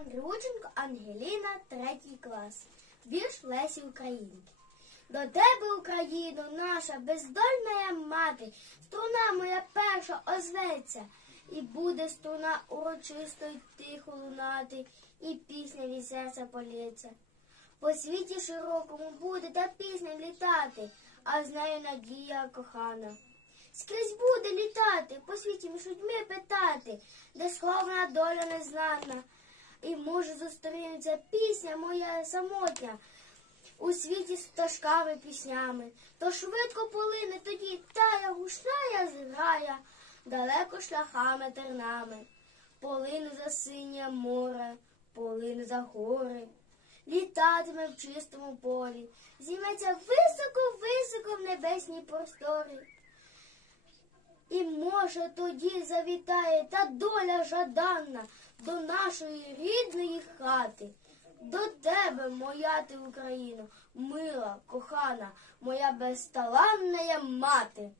Андрюченко Ангеліна, третій клас. Вірш Лесі Українки. До тебе, Україно, наша бездольна мати, струна моя перша озветься, і буде струна урочисто й тихо лунати, і пісня від серця полється. По світі широкому буде та пісня літати, а з нею надія кохана. Скрізь буде літати, по світі між людьми питати, де схована доля незнана. І може зустрінеться пісня моя самотня у світі з пташками піснями. То швидко полине тоді тая гушная зграя, далеко шляхами тернами. Полине за синє море, полине за гори. Літатиме в чистому полі, зійметься високо-високо в небесній просторі. Може тоді завітає та доля жаданна до нашої рідної хати. До тебе, моя ти Україно, мила, кохана, моя безталанна мати.